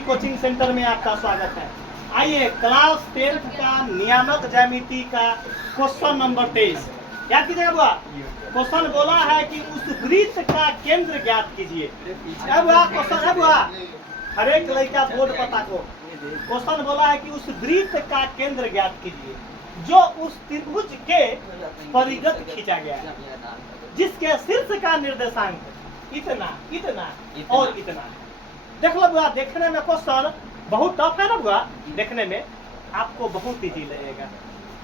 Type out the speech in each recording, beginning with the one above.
ज्योति coaching centre में आपका स्वागत है। आइए क्लास 10th का नियामक ज्यामिति का क्वेश्चन नंबर 23 याद कीजिएगा बुआ। क्वेश्चन बोला है कि उस वृत्त का केंद्र ज्ञात कीजिए। क्वेश्चन है बुआ, हर एक लड़का बोर्ड पता को। क्वेश्चन बोला है कि उस वृत्त का केंद्र ज्ञात कीजिए जो उस त्रिभुज के परिगत खींचा गया है, जिसके शीर्ष का निर्देशांक इतना इतना और इतना। देख लो बुआ, देखने में क्वेश्चन बहुत टफ है ना बुआ, देखने में आपको बहुत इजी लगेगा।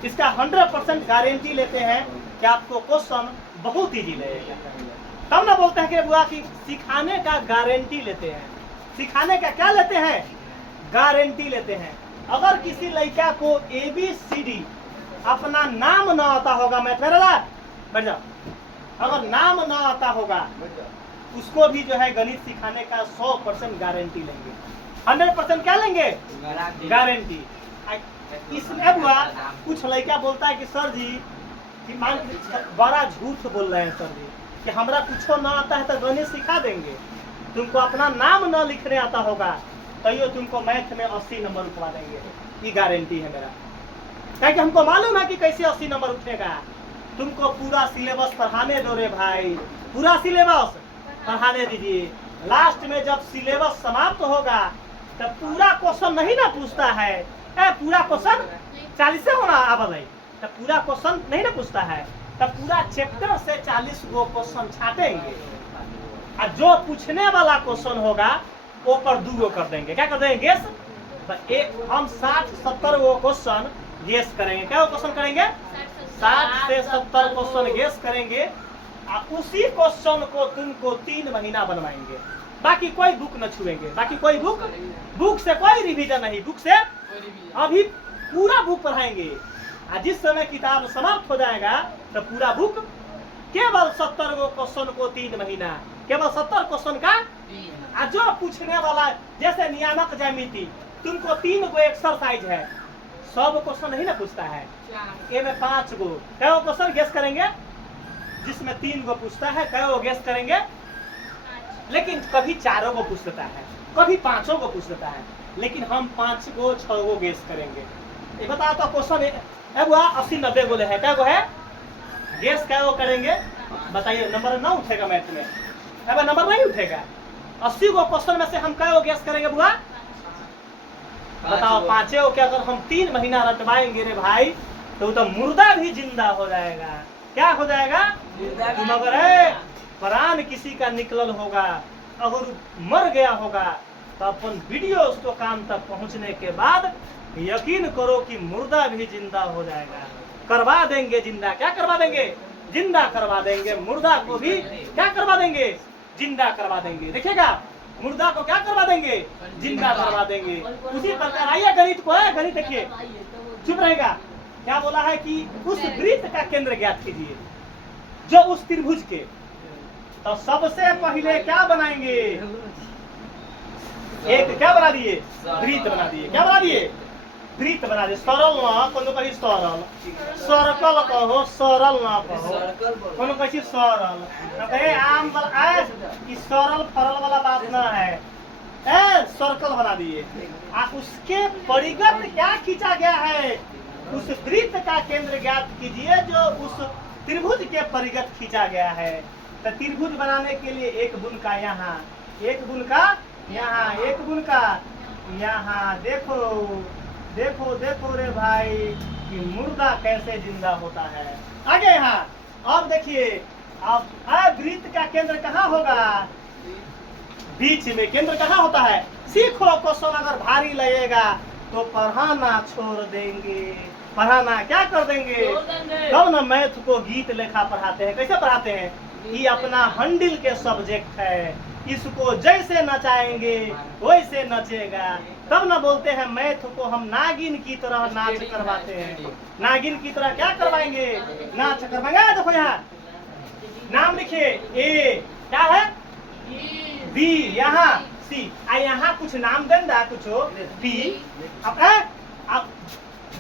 इसका 100% गारंटी लेते हैं कि आपको क्वेश्चन बहुत इजी लगेगा। तब ना बोलते हैं कि बुआ कि सिखाने का गारंटी लेते हैं। सिखाने का क्या लेते हैं? गारंटी लेते हैं। अगर किसी लड़का को ABCD अपना नाम ना आता होगा, मैं बैठ जाओ, अगर नाम ना आता होगा उसको भी जो है गणित सिखाने का 100% गारंटी लेंगे। 100% क्या लेंगे? गारंटी। इसमें बुआ कुछ लड़का बोलता है कि सर जी कि मान बड़ा झूठ बोल रहे हैं सर जी कि हमरा कुछ ना आता है तो गणित सिखा देंगे। तुमको अपना नाम ना लिखने आता होगा तो तुमको मैथ में 80 नंबर उठवा देंगे। ये गारंटी है मेरा, क्योंकि हमको मालूम है कि कैसे 80 नंबर उठेगा। तुमको पूरा सिलेबस पढ़ाने दो रे भाई, पूरा सिलेबस पढ़ाने दीजिए। लास्ट में जब सिलेबस समाप्त होगा तब पूरा क्वेश्चन नहीं ना पूछता है। पूरा क्वेश्चन 40 से होना अब नहीं, तब पूरा क्वेश्चन नहीं ना पूछता है, तब पूरा चैप्टर से 40 गो क्वेश्चन छाटेंगे और जो पूछने वाला क्वेश्चन होगा वो पर 2 गो कर देंगे। क्या कर देंगे? गेस। हम 60-70 गो क्वेश्चन गेस करेंगे। क्या क्वेश्चन करेंगे? 60 से 70 क्वेश्चन गेस करेंगे। उसी क्वेश्चन को तुमको 3 महीना बनवाएंगे। बाकी कोई बुक न छुएंगे, बाकी कोई बुक से कोई रिवीजन नहीं, बुक से अभी पूरा बुक पढ़ाएंगे। और जिस समय किताब समाप्त हो जाएगा तो पूरा बुक केवल 70 गो क्वेश्चन को 3 महीना, केवल 70 क्वेश्चन का। और जो पूछने वाला जैसे नियामक ज्यामिति तुमको 3 गो एक्सरसाइज है, 100 क्वेश्चन नहीं ना पूछता है, ए में 5 गो। क्या क्वेश्चन गेस करेंगे? जिसमें 3 गो पूछता है क्या वो गेस करेंगे? लेकिन कभी 4 गो पूछ लेता है, कभी 5 गो पूछ लेता है, लेकिन हम 5 गो 6 गो गेस करेंगे। ये बताओ तो क्वेश्चन है बुआ 80-90 गो है, क्या गो है? गेस क्या वो करेंगे? बताइए। नंबर ना उठेगा मैथ में, अब नंबर नहीं उठेगा। 80 गो क्वेश्चन में से हम क्या वो गेस करेंगे बुआ? बताओ। 5 गो के अगर हम 3 महीना रटवाएंगे रे भाई तो मुर्दा भी जिंदा हो जाएगा। क्या हो जाएगा? तुम अगर प्राण किसी का निकलल होगा, अगर मर गया होगा तो अपन वीडियो उसको कान तक पहुंचने के बाद यकीन करो कि मुर्दा भी जिंदा हो जाएगा। करवा देंगे जिंदा। क्या करवा देंगे? जिंदा करवा देंगे। मुर्दा को भी क्या करवा देंगे? जिंदा करवा देंगे। देखिएगा, मुर्दा को क्या करवा देंगे? जिंदा करवा देंगे। उसी प्रकार आइए गणित को है, गणित देखिए, चुप रहेगा। क्या बोला है कि उस वृत्त का केंद्र ज्ञात कीजिए जो उस त्रिभुज के। तो सबसे पहले क्या बनाएंगे? एक क्या बना दिए? वृत्त बना दिए। क्या बना दिए? वृत्त बना दिए। सरल ना कोनो कही सरल, सर्कल कहो, सरल ना कहो, कोनो कही सरल। कहे आम इस सरल फरल वाला बात ना है। सर्कल बना दिए। उसके परिगत क्या खींचा गया है? उस वृत्त का केंद्र ज्ञात कीजिए जो उस त्रिभुज के परिगत खींचा गया है। तो त्रिभुज बनाने के लिए एक बुन का यहाँ, एक बुन का यहाँ, एक बुन का यहाँ। देखो देखो देखो रे भाई कि मुर्दा कैसे जिंदा होता है। आगे यहाँ अब देखिए, अब वृत्त का केंद्र कहाँ होगा? बीच में। केंद्र कहाँ होता है? सीखो। क्वेश्चन अगर भारी लगेगा तो पढ़ाना छोड़ देंगे। पढ़ाना क्या कर देंगे? तब ना मैथ को गीत लेखा पढ़ाते हैं। कैसे पढ़ाते हैं? ये अपना हंडिल के सब्जेक्ट है, इसको जैसे नचाएंगे वैसे नचेगा। तब ना बोलते हैं मैथ को हम नागिन की तरह नाच करवाते हैं। नागिन की तरह क्या करवाएंगे? नाच करवाएंगे। देखो यहाँ नाम लिखिए। ए क्या है? बी, यहाँ सी। यहाँ कुछ नाम देना, कुछ बी। अब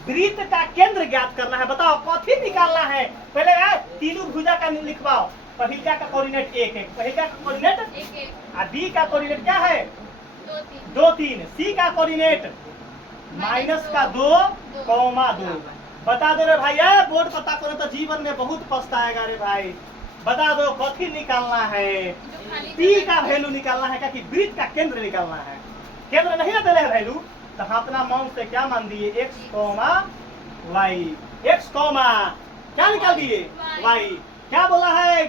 वृत्त का केंद्र ज्ञात करना है। बताओ कथी निकालना है? पहले तीनों भुजा का लिखवाओ। पहिलका का कोऑर्डिनेट 1 है, पहिलका का कोऑर्डिनेट 1 है, और बी का कोऑर्डिनेट क्या है? 2 3। सी का कोऑर्डिनेट माइनस का 2 कॉमा 2। बता दो रे भाई, बोर्ड पता करो तो जीवन में बहुत पछताएगा रे भाई। बता दो कथी निकालना है, पी का वैल्यू निकालना है, क्या कि वृत्त का केंद्र निकालना है। केंद्र नहीं ना दे रहे वैल्यू, तो हम अपना माउस से क्या मान दिए, x comma y. X comma क्या निकाल दिए, वाई। क्या बोला है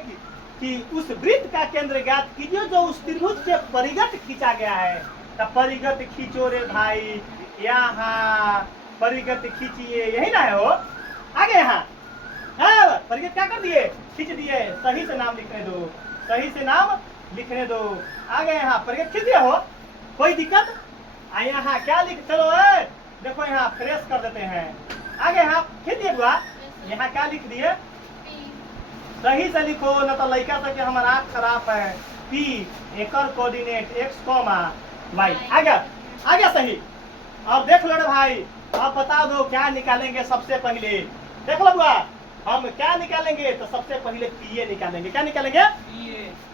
कि उस वृत्त का केंद्र ज्ञात कीजिए जो उस त्रिभुज से परिगत खींचा गया है। तो परिगत खींचो रे भाई, यहाँ परिगत खींचिए, यही ना है वो। आगे यहाँ परिगत क्या कर दिए, खींच दिए। सही से नाम लिखने दो, सही से नाम लिखने दो। आगे यहाँ परिगत खींच दिया हो, कोई दिक्कत। यहाँ क्या लिख, चलो देखो यहाँ फ्रेश कर देते हैं। आगे यहाँ खींच दिए बुआ, यहाँ क्या लिख दिए, सही से लिखो न तो लड़का से हमारा आँख खराब है। पी एकर कोऑर्डिनेट एक्स कॉमा वाई। आगे सही। अब देख लो भाई, अब बता दो क्या निकालेंगे सबसे पहले। देख लो बुआ, हम क्या निकालेंगे, तो सबसे पहले पीए निकालेंगे। क्या निकालेंगे,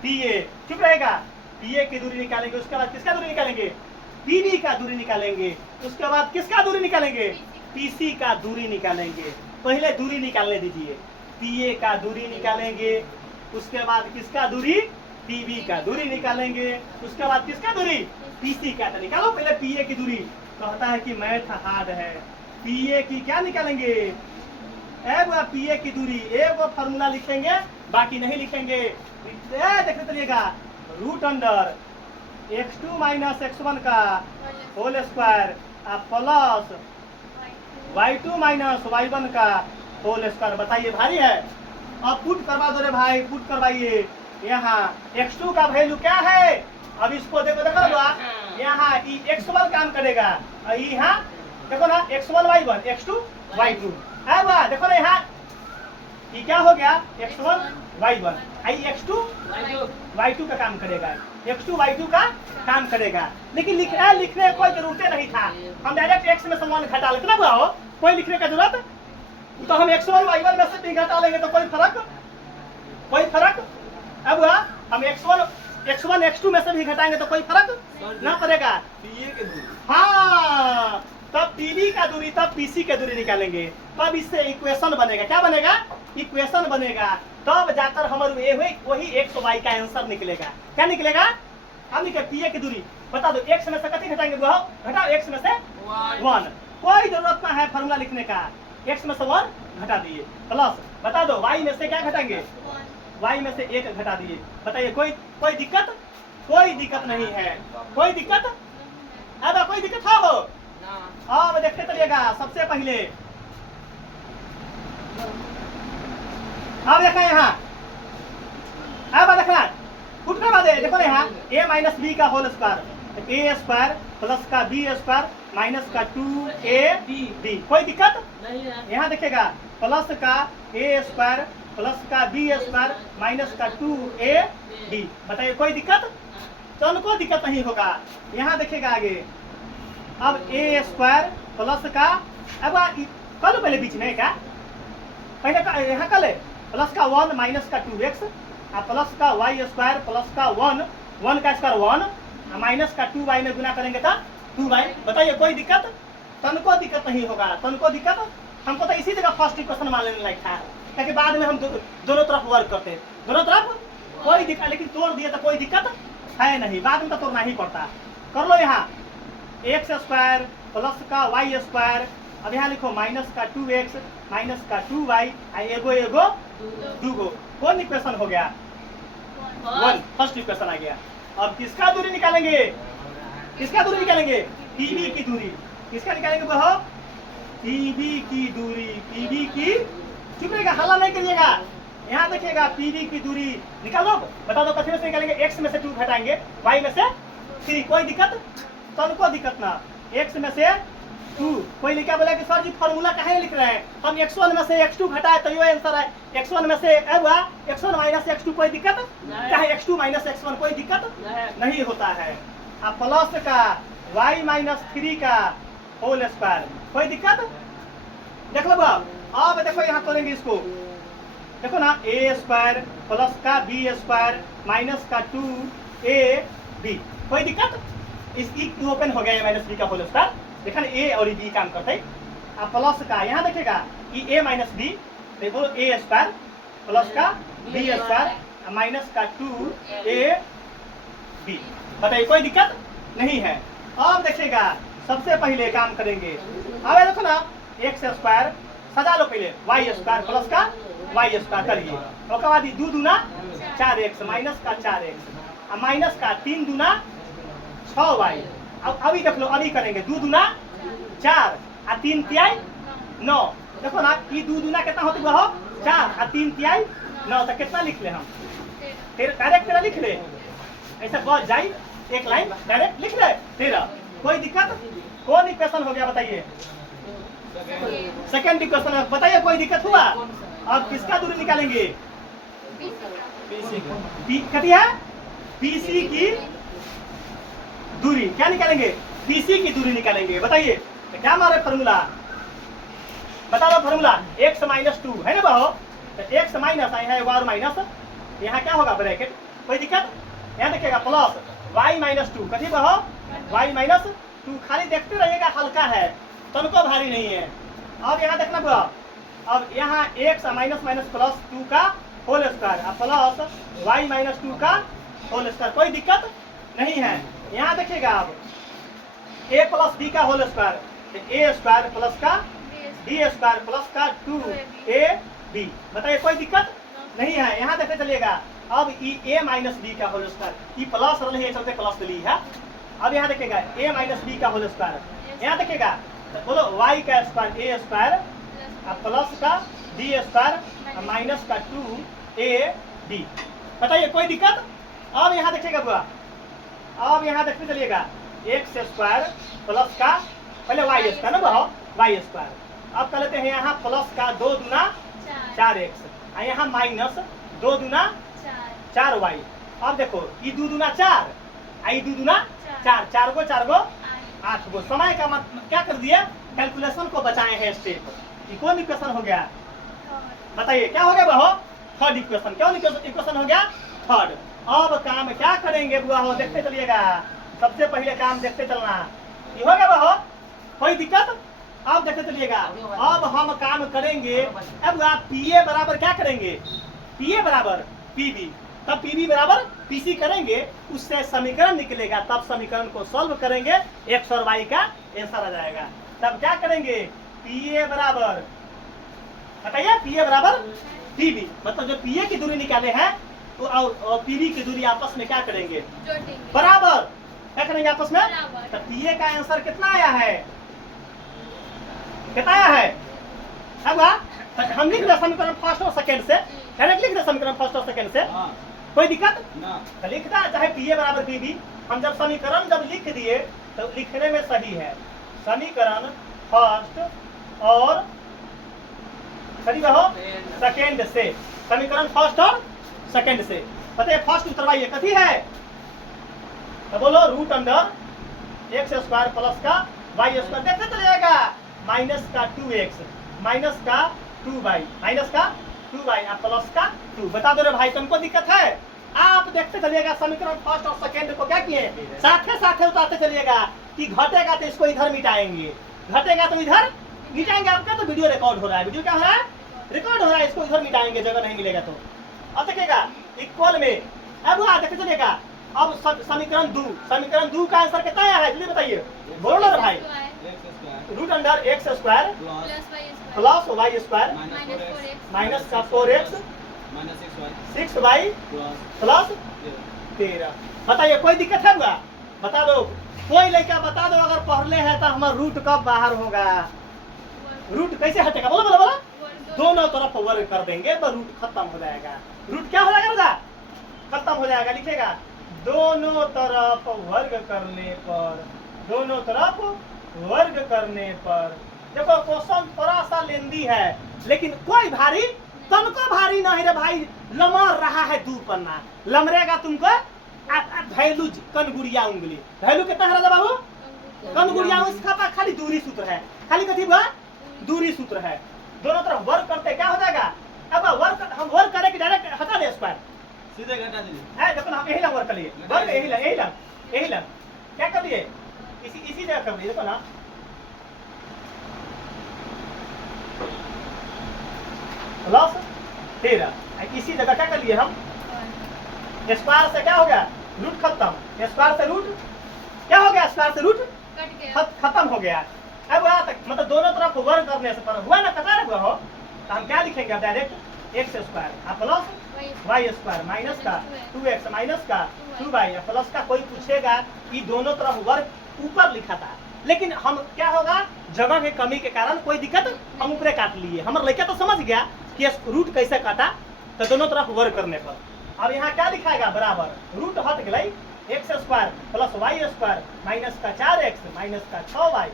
पीए। चुप रहेगा, पीए की दूरी निकालेंगे। उसके बाद किसका दूरी निकालेंगे, पीबी का दूरी निकालेंगे। उसके बाद किसका दूरी निकालेंगे, पीसी का दूरी निकालेंगे। पहले दूरी निकालने दीजिए, पीए का दूरी निकालेंगे। उसके बाद किसका दूरी, पीबी का दूरी निकालेंगे। उसके बाद किसका दूरी, पीसी का। तो निकालो पहले पीए की दूरी। कहता है कि मैथ हार्ड है, पीए की क्या निकालेंगे, पीए की दूरी। एक वो फॉर्मूला लिखेंगे, बाकी नहीं लिखेंगे। देखते चलिएगा, root under x2 minus x1 का whole square plus y2 minus y1 का होल स्क्वायर। बताइए भारी है। अब पुट करवा दो रे भाई, पुट करवाइए। यहाँ x2 का वैल्यू क्या है, अब इसको देखो यहाँ x1 काम करेगा। यहाँ देखो ना, x1 y1 x2 y2। देखो ना यहाँ ये क्या हो गया, x1 y1 x2 y2 का काम करेगा, x2 y2 का काम करेगा। लेकिन लिखने कोई जरूरत नहीं था, हम डायरेक्ट x में समान घटा लेते ना बुआ, कोई लिखने का जरूरत। तो हम x1 y1 में से भी घटा लेंगे तो कोई फर्क। अब हम x1 x2 में से भी घटाएंगे तो कोई फर्क ना पड़ेगा। हाँ, तब पीबी का दूरी तब पीसी का दूरी निकालेंगे, तब इससे इक्वेशन बनेगा। क्या बनेगा, इक्वेशन बनेगा। तब जाकर हमारे वही एक्स वाई का आंसर निकलेगा। क्या निकलेगा, हम निकले पीए की दूरी। बता दो एक्स में से कितनी घटाएंगे, घटाओ एक्स में से 1। कोई जरूरत ना है फॉर्मूला लिखने का, एक्स में से 1 घटा दिए। प्लस बता दो वाई में से क्या घटाएंगे, वाई में से 1 घटा दिए। बताइए कोई दिक्कत, कोई दिक्कत नहीं है, कोई दिक्कत। अब कोई दिक्कत हो अब देखते चलिएगा। सबसे पहले अब देखा यहाँ, अब देखना पुट करवा दे। देखो ना यहाँ a माइनस बी का होल स्क्वायर, ए स्क्वायर प्लस का बी स्क्वायर माइनस का 2ab। कोई दिक्कत नहीं है। यहाँ देखेगा प्लस का ए स्क्वायर प्लस का बी स्क्वायर माइनस का 2ab। बताइए कोई दिक्कत, तो उनको दिक्कत नहीं होगा। यहाँ देखेगा आगे, अब ए स्क्वायर प्लस का, अब कल पहले बीच में क्या पहले यहाँ कल प्लस का 1 माइनस का 2x प्लस का y स्क्वायर प्लस का 1 का स्क्वायर 1 माइनस का 2y में गुना करेंगे तो 2y। बताइए कोई दिक्कत, तनको दिक्कत नहीं होगा, तनको दिक्कत। हमको तो इसी जगह फर्स्ट इक्वेशन मान लेने लायक था, ताकि बाद में हम दोनों तरफ वर्क करते, दोनों तरफ कोई दिक्कत। लेकिन तोड़ दिए तो कोई दिक्कत है नहीं, बाद में तो तोड़ना ही पड़ता। कर लो यहाँ एक्स स्क्वायर प्लस का वाई स्क्वायर। अब यहाँ लिखो माइनस का 2x माइनस का 2y एगो दूगो। कौन इक्वेशन हो गया, 1 फर्स्ट इक्वेशन आ गया। अब किसका दूरी निकालेंगे, किसका दूरी निकालेंगे, पीबी की दूरी। किसका निकालेंगे वो, पीबी की दूरी, पीबी की। चुप रहेगा, हल्ला नहीं करिएगा। यहाँ देखिएगा पीबी की दूरी निकाल दो। बता दो कितने से निकालेंगे, x में से 2 घटाएंगे, y में से 3। कोई दिक्कत, तनको दिक्कत ना। x में से 2, कोई लिखा बोला कि सर जी फॉर्मूला कहाँ लिख रहे हैं, हम x1 में से x2 घटाए तो ये आंसर है। x1 में से x1 माइनस x2 कोई दिक्कत, चाहे x2 माइनस x1 कोई दिक्कत नहीं होता है। अब प्लस का y माइनस 3 का होल स्क्वायर, कोई दिक्कत। देख लो अब देखो यहाँ करेंगे इसको, देखो ना ए स्क्वायर प्लस का बी स्क्वायर माइनस का 2ab। कोई दिक्कत, इस ई ओपन हो गया ए माइनस बी का होल स्क्वायर। देखा ना ए और बी काम करते अब प्लस का यहाँ देखेगा ई ए माइनस बी देखो ए स्क्वायर प्लस का बी स्क्वायर माइनस का 2 बी। बताइए कोई दिक्कत नहीं है। अब देखिएगा सबसे पहले काम करेंगे अब देखो ना एक्स स्क्वायर सजा लो पहले वाई स्क्वायर प्लस का वाई स्क्वायर करिए उसके बाद 2 दूना 4x माइनस का 4x माइनस का 3 दूना 6y। अब अभी देख लो अभी करेंगे 2 दूना 4 और 3 तिहाई 9। देखो ना ये 2 दूना कितना होता है 4 और 3 तिहाई 9 तो कितना लिख ले हम डायरेक्ट तेरा लिख ले ऐसा बच जाए एक लाइन डायरेक्ट लिख ले 13। कोई दिक्कत कौन इक्वेशन हो गया बताइए सेकंड इक्वेशन बताइए कोई दिक्कत हुआ। अब किसका दूरी निकालेंगे कथी है पीसी की दूरी क्या निकालेंगे पीसी की दूरी निकालेंगे। बताइए तो क्या मारे फॉर्मूला बता दो फॉर्मूला x माइनस 2 है ना बहो तो x माइनस आई है और माइनस यहाँ क्या होगा ब्रैकेट कोई दिक्कत यहाँ देखिएगा प्लस y माइनस 2 कथी बहो y माइनस 2 खाली देखते रहिएगा हल्का है तनको भारी नहीं है। अब यहाँ देखना बहो अब यहाँ x माइनस माइनस प्लस 2 का whole square plus y minus 2 का होल स्क्वायर कोई दिक्कत नहीं है। यहाँ देखिएगा अब a प्लस b का whole square a square plus का b स्क्वायर प्लस का 2ab। बताइए कोई दिक्कत नहीं है। यहाँ देखते चलिएगा अब a माइनस बी का होल स्क्वायर ये प्लस रही है चलते प्लस ली है। अब यहाँ देखिएगा a माइनस बी का होल स्क्वायर यहाँ देखिएगा तो बोलो y का स्क्वायर a स्क्वायर प्लस का b स्क्वायर माइनस का 2ab। बताइए कोई दिक्कत। अब यहाँ देखिएगा बुआ अब यहाँ देखते चलिएगा एक्स स्क्वायर प्लस का पहले वाई स्क्वायर ना बहो वाई स्क्वायर। अब कर लेते हैं यहाँ प्लस का 2 दूना 4x यहाँ माइनस 2 दूना 4y। अब देखो ये 2 दूना 4 आई 2 दूना 4 4 गो 8 गो समय का मतलब क्या कर दिए कैलकुलेशन को बचाए हैं स्टेप। ये कौन इक्वेशन हो गया बताइए क्या हो गया बहो थर्ड इक्वेशन। कौन इक्वेशन हो गया थर्ड। अब काम क्या करेंगे बुआ हो देखते चलिएगा सबसे पहले काम देखते चलना ये हो गया बहो कोई दिक्कत। अब देखते चलिएगा अब हम काम करेंगे अब आप पीए बराबर क्या करेंगे पीए बराबर पीबी तब पीबी बराबर पीसी करेंगे उससे समीकरण निकलेगा तब समीकरण को सॉल्व करेंगे एक्स और वाई का आंसर आ जाएगा। तब क्या करेंगे पीए बराबर बताइए पीए बराबर पीबी मतलब जो पीए की दूरी निकाले हैं तो और पीबी की दूरी आपस में क्या करेंगे बराबर क्या करेंगे आपस में। तो पीए का आंसर कितना आया है कितना आया है अब हम लिख रहे समीकरण फर्स्ट और सेकंड से डायरेक्ट लिख रहे समीकरण फर्स्ट और सेकंड से कोई दिक्कत तो लिखना चाहे पीए बराबर पीबी। हम जब समीकरण जब लिख दिए तो लिखने में सही है समीकरण फर्स्ट और सही रहो सेकंड से समीकरण फर्स्ट और सेकंड से। बताइए फर्स्ट उतरवाइए कथी है तो बोलो root under x square plus का वाई स्क्वायर देखते चलिएगा माइनस का 2x माइनस का 2y माइनस का 2y प्लस का 2। बता दो रे भाई तुमको दिक्कत है। आप देखते चलिएगा समीकरण फर्स्ट और सेकंड को क्या किए साथे साथे उतारते चलिएगा कि घटेगा तो इसको इधर मिटाएंगे घटेगा तो इधर मिटाएंगे। आपका तो वीडियो रिकॉर्ड हो रहा है वीडियो क्या हो रहा है रिकॉर्ड हो रहा है इसको इधर मिटाएंगे जगह नहीं मिलेगा तो। अब देखिएगा इक्वल में अब देखते चलिएगा अब समीकरण 2 का आंसर कितना आया है जल्दी बताइए बोलो ना भाई root under x square plus y square minus का 4x 6y प्लस 13। बताइए कोई दिक्कत है बुआ बता दो कोई लड़का बता दो अगर पढ़ले है तो हमारा रूट कब बाहर होगा रूट कैसे हटेगा बोलो बोलो बोलो दोनों तरफ वर्ग कर देंगे तो रूट खत्म हो जाएगा। रूट क्या हो जाएगा खत्म हो जाएगा लिखेगा दोनों तरफ वर्ग करने पर देखो क्वेश्चन थोड़ा सा लेंदी है लेकिन कोई भारी तुमको भारी नहीं रे भाई लमर रहा है 2 पन्ना लमरेगा तुमको वैल्यू कनगुड़िया उंगली वैल्यू कितना है राजा बाबू कनगुड़िया उसका खाली दूरी सूत्र है खाली कथी हुआ दूरी सूत्र है दोनों तरफ वर्क करते क्या हो जाएगा। अब हम वर्क करें कि डायरेक्ट हटा दे स्क्वायर सीधे घटा दीजिए है देखो हम यही लंग वर्क करिए वर्क यही लंग क्या कर लिए, इसी जगह कर लिए, देखो ना प्लस 13, इसी जगह क्या कर लिए हम, स्क्वायर से क्या हो गया, रूट खत्म, स्क्वायर से रूट क्या हो गया, स्क्वायर से रूट कट गया। खत्म हो गया। अब यहाँ तक मतलब दोनों तरफ वर्ग करने से पर हुआ ना, कटा हुआ हो, तो हम क्या लिखेंगे direct x square plus y square minus का 2x माइनस का 2y प्लस का। कोई पूछेगा कि दोनों तरफ वर्ग ऊपर लिखा था, लेकिन हम क्या होगा, जगह के कमी के कारण कोई दिक्कत, हम ऊपरे काट लिए। हमारा लड़का तो समझ गया कि रूट कैसे काटा, तो दोनों तरफ वर्ग करने पर अब यहाँ क्या लिखाएगा, बराबर रूट हट गई x square plus y square minus का 4x माइनस का 6y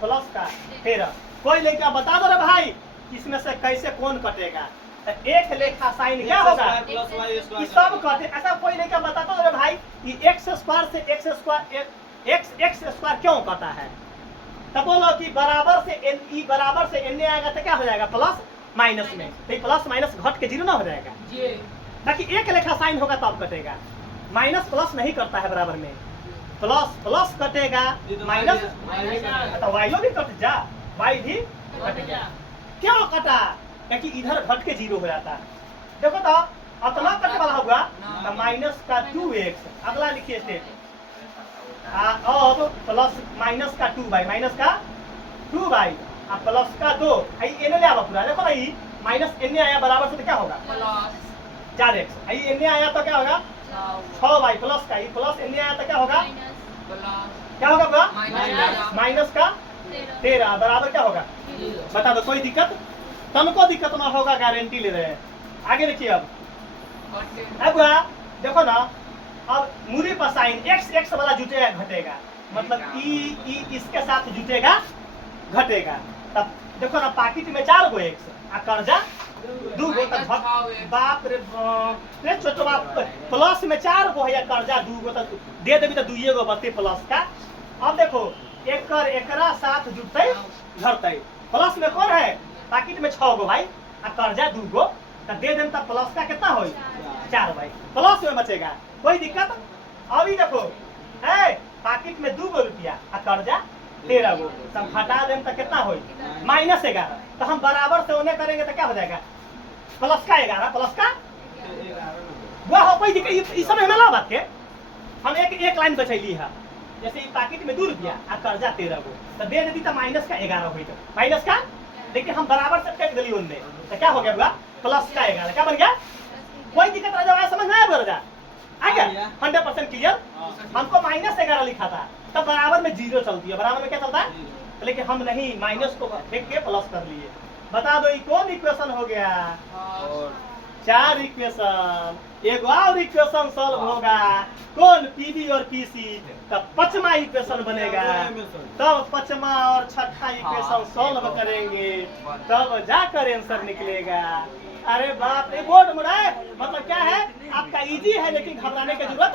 प्लस का 13। कोई लेके बता दो रे भाई इसमें से कैसे कौन कटेगा, तो एक लेखा साइन क्या होगा, ये सब कटे। ऐसा कोई लेके बता दो रे भाई कि एक्स स्क्वायर से एक्स स्क्वायर क्यों कटा है, तब बोलो कि बराबर से एन आएगा तो क्या हो जाएगा, प्लस माइनस में, तो प्लस माइनस घट के 0 ना हो जाएगा, ताकि एक लेखा साइन होगा तब कटेगा। माइनस प्लस नहीं करता है बराबर में, प्लस प्लस कटेगा माइनस, तो वाई भी कट जा, वाई भी कट गया। क्यों कटा, क्योंकि इधर घट के 0 हो जाता है। देखो तो अतना कटने वाला होगा तो माइनस का 2x, अगला लिखिए स्टेप, अब प्लस माइनस का 2y माइनस का 2y प्लस का 2 एन ले आवा पूरा, देखो ना ये माइनस एन आया बराबर से तो क्या होगा 4x, एन आया तो क्या होगा 6y प्लस का, ये प्लस एन आया तो क्या होगा, क्या होगा माइनस का 13 बराबर क्या होगा, बता दो। कोई दिक्कत, तनको दिक्कत ना होगा, गारंटी ले रहे हैं। आगे देखिए अब देखो ना, अब मूरी पर साइन x वाला जुटेगा घटेगा, मतलब ई इसके साथ जुटेगा घटेगा। तब देखो ना पाकिट में 4 गो x आ कर्जा 2 गो, तक बाप रे बाप रे छोटो बाप, प्लस में 4 गो है या कर्जा 2 गो, तक दे देबी तो 2 गो बते प्लस का। अब देखो एकरा साथ जुटते घटते, प्लस में कौन है, पाकिट में 6 गो भाई आ कर्जा 2 गो, तो दे देम तब प्लस का कितना हो 4 भाई, प्लस में बचेगा। कोई दिक्कत, अभी देखो है पाकिट में 2 गो रुपया आ कर्जा 13 गो, तब घटा देम तो कितना हो -11, तो हम बराबर से उन्हें करेंगे तो क्या हो जाएगा, प्लस का 11 प्लस का वह हो। कोई दिक्कत, इस समय में ला बात के हम एक लाइन बचैली है, जैसे पाकिट में 2 रुपया आ कर्जा 13 गो, तो दे देती तो माइनस का 11 हुई, तो माइनस का, लेकिन हम बराबर से फेंक दिली उनने, तो क्या हो गया हुआ प्लस का 11, क्या बन गया। कोई दिक्कत रह समझ में आया रजा, आ गया 100% क्लियर। हमको -11 लिखा था, तब बराबर में 0 चलती है, बराबर में क्या चलता है, लेकिन हम नहीं माइनस को फेंक के प्लस कर लिए। बता दो ये कौन इक्वेशन हो गया, 4 इक्वेशन। एक और इक्वेशन सॉल्व होगा, कौन पीबी और पीसी, तब 5वां इक्वेशन बनेगा, तब 5वां और 6ठा इक्वेशन सॉल्व करेंगे, तब जाकर आंसर निकलेगा। अरे बाप रे, बोर्ड मुड़ाए मतलब क्या है, आपका इजी है लेकिन घबराने की जरूरत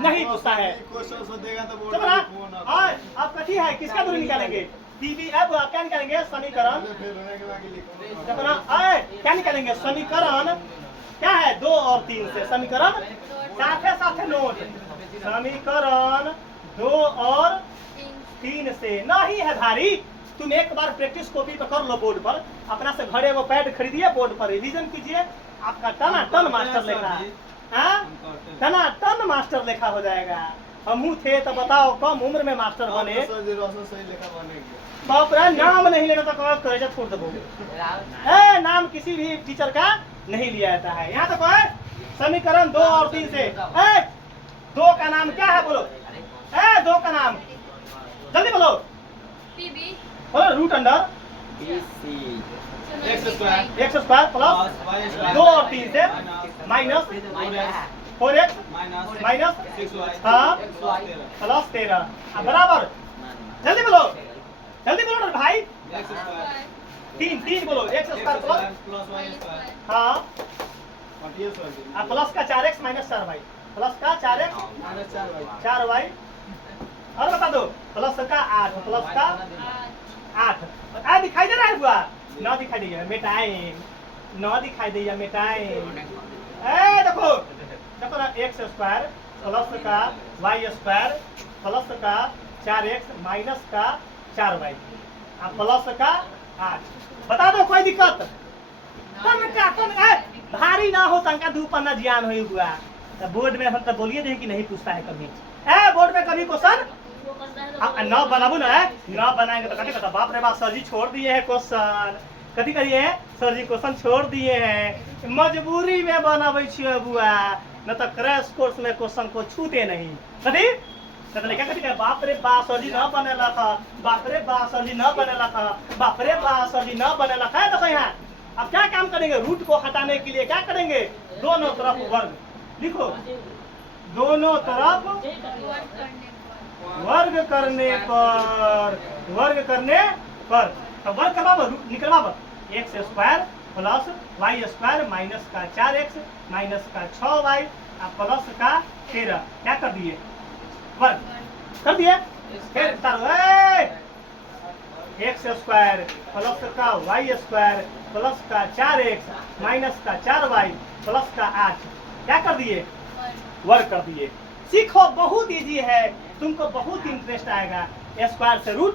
नहीं पूछता है। अब कथी है, किसका दूरी निकालेंगे, पीबी अब क्या निकालेंगे, समीकरण, देखो ना क्या निकालेंगे, समीकरण क्या है 2 और 3 से, समीकरण साथे नोट, समीकरण 2 और 3 से नहीं है भारी। तुम एक बार प्रैक्टिस कॉपी पर कर लो, बोर्ड पर अपना से घरे वो पैड खरीदिए, बोर्ड पर रिवीजन कीजिए, आपका टन मास्टर लेखा, टन मास्टर लेखा हो जाएगा। हम थे तो बताओ कम उम्र में मास्टर बने, बाप रे नाम नहीं लेना तो कॉलेज छोड़ दो, नाम किसी भी टीचर का नहीं लिया जाता है। यहाँ तो कोई समीकरण 2 और 3 से 2 का नाम क्या है बोलो, 2 का नाम जल्दी बोलो, पीबी बोलो root under x square plus 2 और 3 से माइनस 4x माइनस प्लस 13 बराबर, जल्दी बोलो भाई, 3 बोलो, एक्स स्क्वायर प्लस हाँ प्लस का 4x माइनस 4y, प्लस का 4x 4y, और बता दो प्लस का 8, प्लस का 8 दिखाई दे रहा है बुआ, न दिखाई दे मिटाएं, न दिखाई दे मिटाएं। देखो ना एक्स स्क्वायर प्लस का वाई स्क्वायर प्लस का 4x माइनस का 4y प्लस का 8। बता दो कोई दिक्कत? भारी ना हो तनका दू पन्ना ज्ञान हो हुआ तो बोर्ड में हम तो बोलिए नहीं कि नहीं पूछता है कभी। बोर्ड में कभी क्वेश्चन न बनाबू ना न बनाएंगे तो कहते बाप रे बाप सर जी छोड़ दिए हैं क्वेश्चन। कथी करिए सर जी क्वेश्चन छोड़ दिए हैं, मजबूरी में बनाबे छिए बुआ, न तो क्रैश कोर्स में क्वेश्चन को छूते नहीं। कथी कथी क्या कथी बाप रे बाप सर जी न बनेला था, बाप रे बाप सर जी न बनेला था, बाप रे बाप सर जी न बनेला था। तो यहाँ अब क्या काम करेंगे? रूट को हटाने के लिए क्या करेंगे? दोनों तरफ वर्ग लिखो, दोनों तरफ वर्ग करने पर तो वर्ग करवा निकलवा x square plus y square minus का 4x माइनस का 6y प्लस का 13 क्या कर दिए? वर्ग कर दिए। फिर एक्स स्क्वायर प्लस का वाई स्क्वायर प्लस का 4x माइनस का 4y प्लस का 8 क्या कर दिए? वर्ग कर दिए। सीखो, बहुत इजी है, तुमको बहुत इंटरेस्ट आएगा। स्क्वायर से रूट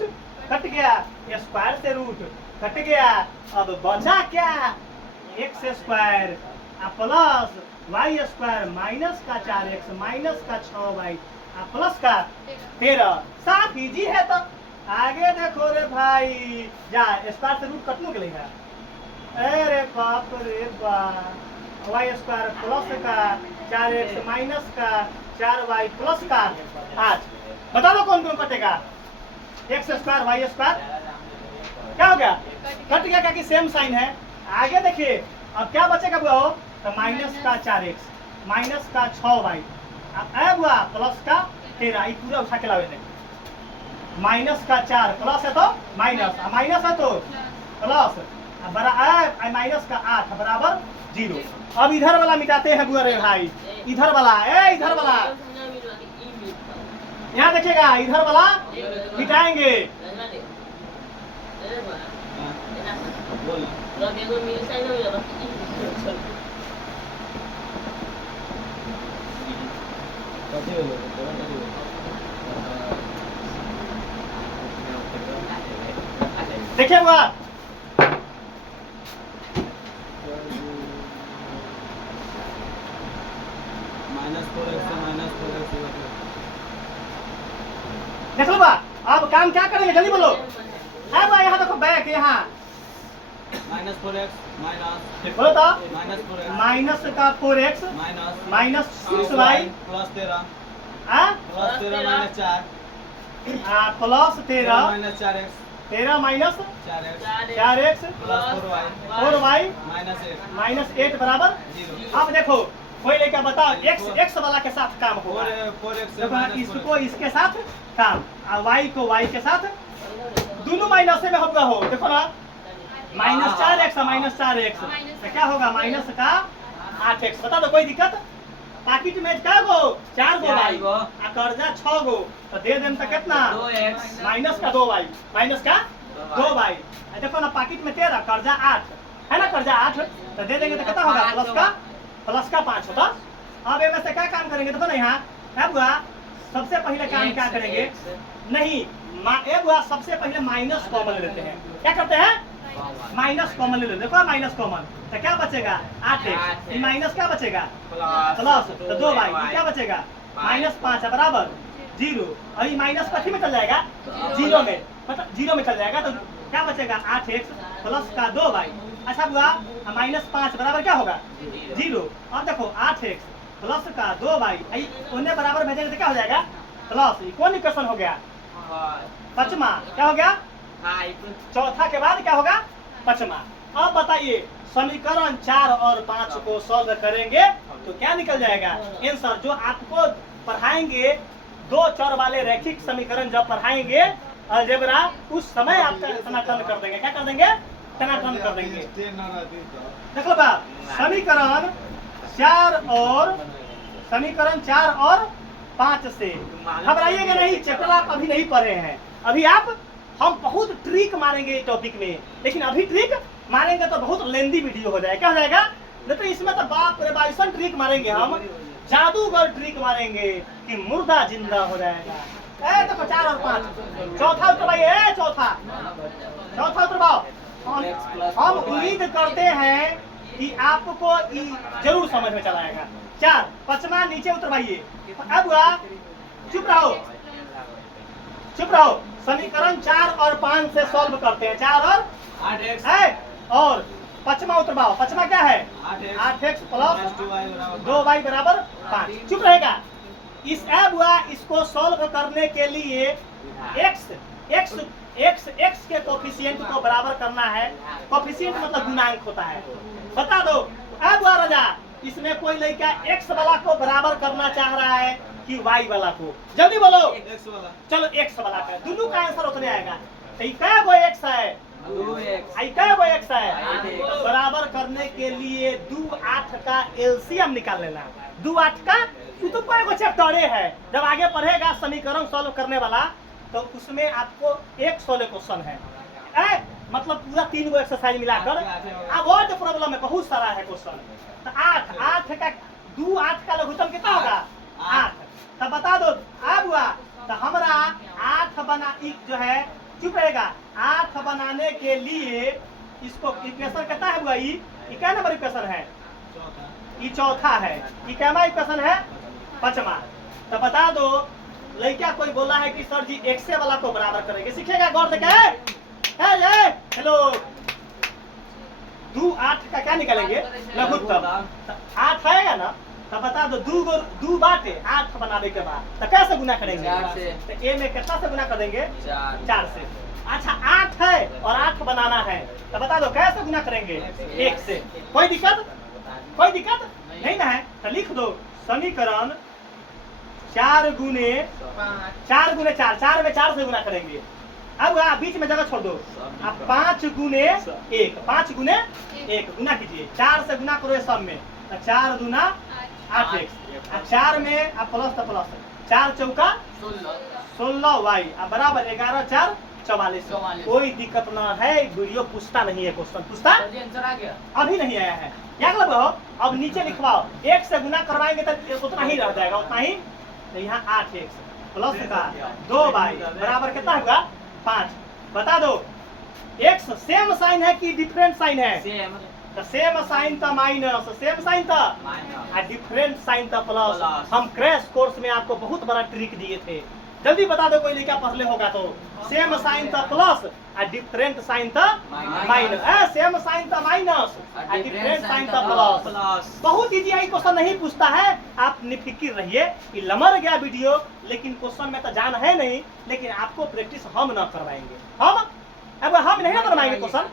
कट गया, स्क्वायर से रूट कट गया, अब बचा क्या? X square plus y square minus का 4x माइनस का 6y प्लस का 13। साफ इजी है। तो आगे देखो रे भाई, जा स्क्वायर से रूट कटने के लिए। अरे बाप रे बाप, वाई स्क्वायर प्लस का 4x माइनस का 4y प्लस का 8। बता दो कौन कौन कटेगा? एक्स स्क्वायर वाई स्क्वायर क्या हो गया? कट गया, क्या कि सेम साइन है। आगे देखिए अब क्या बचेगा बुआ? तो माइनस का 4x माइनस का 6y बुआ प्लस का 13। ये पूरा उठा के लावे थे। माइनस का 4 प्लस है तो माइनस, माइनस है तो प्लस, माइनस का 8 बराबर 0। अब इधर वाला मिटाते हैं बुआ रे भाई, इधर वाला इधर वाला यहाँ देखिएगा, इधर वाला मिटाएंगे। देखिए बुआ देख लो बा। अब काम क्या करेंगे जल्दी बोलो। है बा यहाँ देखो बैक यहाँ -4x बोलो तो -4x माइनस का 4x minus 6y plus 13 plus 13 13 minus 4x plus 4y minus 8 बराबर 0। अब देखो कोई लेकर बताओ x वाला के साथ काम होगा। 4x देखो इसको इसके साथ काम, y को y के साथ, दोनों माइनस में होगा हो। देखो ना माइनस 4x माइनस 4x तो क्या होगा? माइनस का 8x। बता दो कोई दिक्कत? पाकिट में क्या गो? 4 गो भाई, कर्जा 6 गो तो दे दें तो कितना? माइनस का 2y माइनस का 2y। देखो ना पाकिट में 13 कर्जा 8 है ना, कर्जा 8 तो दे देंगे तो कितना होगा? प्लस का 5 होता। अब इनमें से क्या काम करेंगे? देखो ना यहाँ है बुआ, सबसे पहले काम क्या करेंगे? नहीं बुआ सबसे पहले माइनस कॉमन लेते हैं। क्या करते हैं? माइनस कॉमन ले लो। देखो माइनस कॉमन तो क्या बचेगा? 8x। ये माइनस क्या बचेगा? प्लस तो 2y क्या बचेगा? -5 है बराबर 0। और ये माइनस कथी में चल जाएगा? 0 में, मतलब 0 में चल जाएगा तो क्या बचेगा? 8x प्लस का 2y। अच्छा बुआ -5 बराबर क्या होगा? 0। अब देखो 8x प्लस का 2y उन्हें बराबर भेजेंगे तो क्या हो जाएगा? प्लस। कौन इक्वेशन हो गया? पचमा। क्या हो गया? चौथा के बाद क्या होगा? पचमा। अब बताइए समीकरण 4 और 5 को सॉल्व करेंगे तो क्या निकल जाएगा आंसर? जो आपको पढ़ाएंगे 2 चर वाले रैखिक समीकरण जब पढ़ाएंगे अलजेब्रा, उस समय आप टनाटन कर देंगे। क्या कर देंगे? टनाटन कर देंगे। देख लो बाप, समीकरण 4 और 5 से घबराइएगा नहीं। चैप्टर आप अभी नहीं पढ़े हैं, अभी हम बहुत ट्रिक मारेंगे इस टॉपिक में, लेकिन अभी ट्रिक मारेंगे तो बहुत लेंदी वीडियो हो जाएगा। क्या हो जाएगा? नहीं तो इसमें तो बाप रे बाप ट्रिक मारेंगे हम जादूगर ट्रिक मारेंगे कि मुर्दा जिंदा हो जाएगा। ए देखो 4 और 5, चौथा उत्तर भाई, चौथा उत्तर भाव। हम उम्मीद करते हैं कि आपको जरूर समझ में चला आएगा। 4, 5वां नीचे उतर भाई। अब हुआ, चुप रहो। समीकरण 4 और 5 से सॉल्व करते हैं। 4 और 8x है और 5वां उत्तर भाव। 5वां क्या है? 8x प्लस 2y बराबर 5। चुप रहेगा। इस अब हुआ, इसको सॉल्व करने के लिए x के कोफिशिएंट को बराबर करना है। कोफिशिएंट मतलब गुणांक होता है। बता दो अब हुआ राजा, इसमें कोई लड़का x वाला को बराबर करना चाह रहा है कि y वाला को? जल्दी बोलो। x वाला। चलो x वाला का, दोनों का आंसर उतने आएगा। तो क्या वो x है? 2x क्या वो x है? बराबर करने के लिए 2 8 का एलसीएम निकाल लेना। 2 8 का तो कोई चैप्टर है, जब आगे पढ़ेगा समीकरण सॉल्व करने वाला तो उसमें आपको 100 क्वेश्चन है। मतलब पूरा 3 गो एक्सरसाइज मिलाकर। अब और जो प्रॉब्लम है बहुत सारा है क्वेश्चन। तो 8 का 2 8 का लघुत्तम कितना होगा? 8। तो बता दो अब हुआ। तो हमारा 8 बना जो है, चुप रहेगा, 8 बनाने के लिए इसको इक्वेशन कितना है हुआ? ये क्या नंबर इक्वेशन है? ये चौथा है। ये क्या इक्वेशन है? 5वां। तो बता दो लड़का कोई बोला है कि सर जी x वाला को बराबर करेंगे, सीखेगा गौर से। क्या हेलो 2 8 का क्या निकालेंगे? लघुत्तम। 8 आएगा ना? तो बता दो 2 बाटे 8 बनाने के बाद तो कैसे गुना करेंगे? 4 से। तो a में कितना से गुना कर देंगे? 4 से। अच्छा 8 है और 8 बनाना है, तो बता दो कैसे गुना करेंगे? 1 से। कोई दिक्कत नहीं ना है? तो लिख दो समीकरण 4 गुने 4 में 4 से गुना करेंगे। अब बीच में जगह छोड़ दो। अब 5 गुने 1, 5 गुने 1 गुना कीजिए। 4 से गुना करो सब में, तो 4 दूना 8x। अब 4 में अब प्लस तो प्लस 4 चौका 16y बराबर 11 4 44। कोई दिक्कत ना है, वीडियो पूछता नहीं है, क्वेश्चन पूछता अभी नहीं आया है। क्या कर लो अब नीचे लिखवाओ, 1 से गुना करवाएंगे तो उतना ही रह जाएगा, उतना ही। तो यहाँ 8x प्लस का 2y बराबर कितना होगा? 5। बता दो x सेम साइन है कि डिफरेंट साइन है? तो सेम साइन था माइनस, सेम साइन था डिफरेंट साइन था प्लस। हम क्रैश कोर्स में आपको बहुत बड़ा ट्रिक दिए थे। जल्दी बता दो कोई लिखा पढ़ले होगा तो। सेम साइन था प्लस डिफरेंट साइन था माइनस। सेम साइन था माइनस डिफरेंट साइन था प्लस। बहुत इजी है, क्वेश्चन नहीं पूछता है। आप निफिकिर रहिए कि लमर गया वीडियो, लेकिन क्वेश्चन में तो जान है नहीं, लेकिन आपको प्रैक्टिस हम ना करवाएंगे। हम नहीं ना करवाएंगे क्वेश्चन,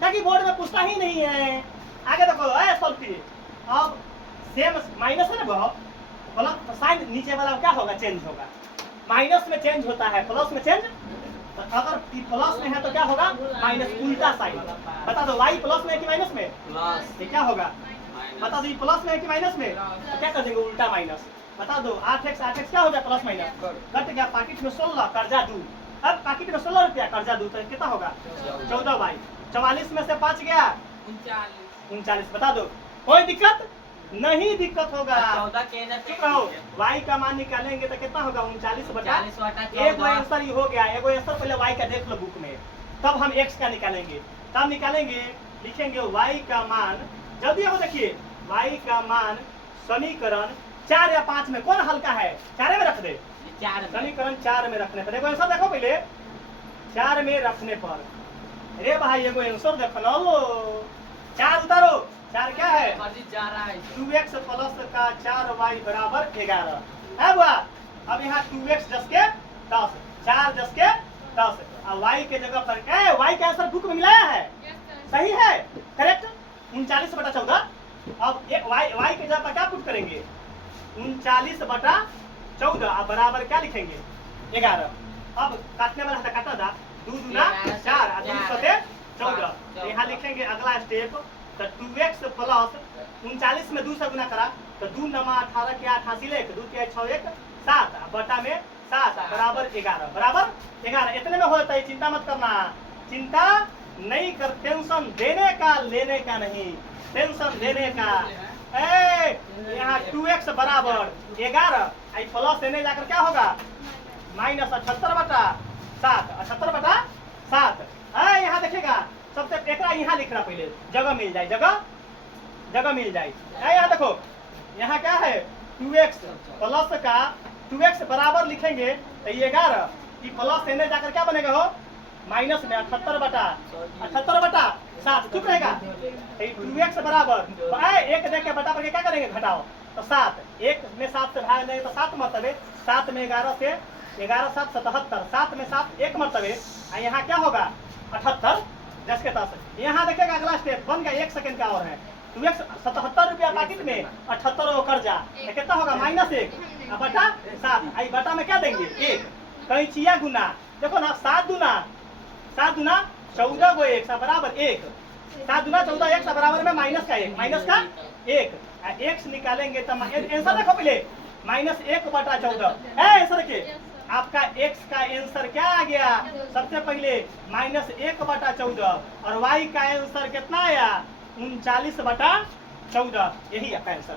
ताकि बोर्ड में पूछता ही नहीं है। आगे देखो सॉल्व कीजिए। अब सेम माइनस है ना, प्लस साइन नीचे वाला क्या होगा? चेंज होगा। माइनस में चेंज होता है, प्लस में चेंज। तो अगर प्लस में है तो क्या होगा? माइनस, उल्टा साइन। बता दो y प्लस में है कि माइनस में? ये क्या होगा? बता दो प्लस में है कि माइनस में? तो क्या कर देंगे? उल्टा माइनस। बता दो 8x क्या हो गया? प्लस माइनस कट गया। पैकेट में 16 कर्जा दू। अब पैकेट में 16 रुपया कर्जा दू तो कितना होगा? 14y। 44 में से 5 गया 39। बता दो कोई दिक्कत नहीं? दिक्कत होगा। चुप रहो। y का मान निकालेंगे तो कितना होगा? 39 बटा एगो आंसर ही हो गया। एगो आंसर पहले y का देख लो बुक में, तब हम x का निकालेंगे। तब निकालेंगे, लिखेंगे y का मान। जल्दी हो देखिए, y का मान समीकरण 4 या 5 में कौन हल्का है? 4 में रख दे। समीकरण 4 में रखने पर एगो आंसर देखो पहले। 4 में रखने पर अरे भाई एगो आंसर देखो ना लो। 4 उतारो। 4 क्या है? 2x प्लस का 4y बराबर 11 है बुआ। अब यहाँ 2x 10 के 10, 4 10 के 10। अब y के जगह पर y का आंसर बुक में मिलाया है, सही है, करेक्ट। 39 बटा 14। अब y के जगह पर क्या पुट करेंगे? 39 बटा 14। अब बराबर क्या लिखेंगे? 11। अब काटने वाला था, काटा था 2 दूना 4 और 2 सते 14। यहाँ लिखेंगे अगला स्टेप। तो 2x प्लस 39 में 2 से गुना करा तो 2 नमा 18 के 8 हासिल 1, 2 के 6 1 7 बटा में 7 बराबर 11। बराबर 11 इतने में हो जाता है। चिंता मत करना, चिंता नहीं कर। टेंशन देने का लेने का नहीं, टेंशन देने का। यहाँ 2x बराबर 11 आई प्लस एने जाकर क्या होगा माइनस 78 बटा 7 78 बटा 7। यहाँ देखिएगा सबसे एकरा यहाँ लिखना पहले जगह मिल जाए जगह मिल जाए। यहाँ देखो यहाँ क्या है 2x प्लस का 2x बराबर लिखेंगे तो ये 11 की प्लस एने जाकर क्या बनेगा हो माइनस में 78 बटा 7 चुप रहेगा। 2x बराबर एक देख के बटा पर क्या करेंगे घटाओ तो 7 एक में 7 से भाग देंगे तो 7 मरतबे 7 में 11 से 11 7 77 7 में 7 एक मरतबे यहाँ क्या होगा 78 10 के 10। यहाँ देखिएगा अगला स्टेप बन गया 1 सेकंड का और है 2x 77 रुपया पैकेट में 78 वो कर्जा कितना होगा -1 बटा 7 आई बटा में क्या देंगे 1 कहीं चिया गुना देखो ना 7 दूना 14 को 1 बराबर 1 7 दूना 14 1 बराबर में माइनस का 1 x निकालेंगे तो आंसर देखो पहले -1 बटा 14 आंसर के आपका x का आंसर क्या आ गया सबसे पहले -1 बटा 14 और y का आंसर कितना आया 39 बटा 14 यही आपका आंसर।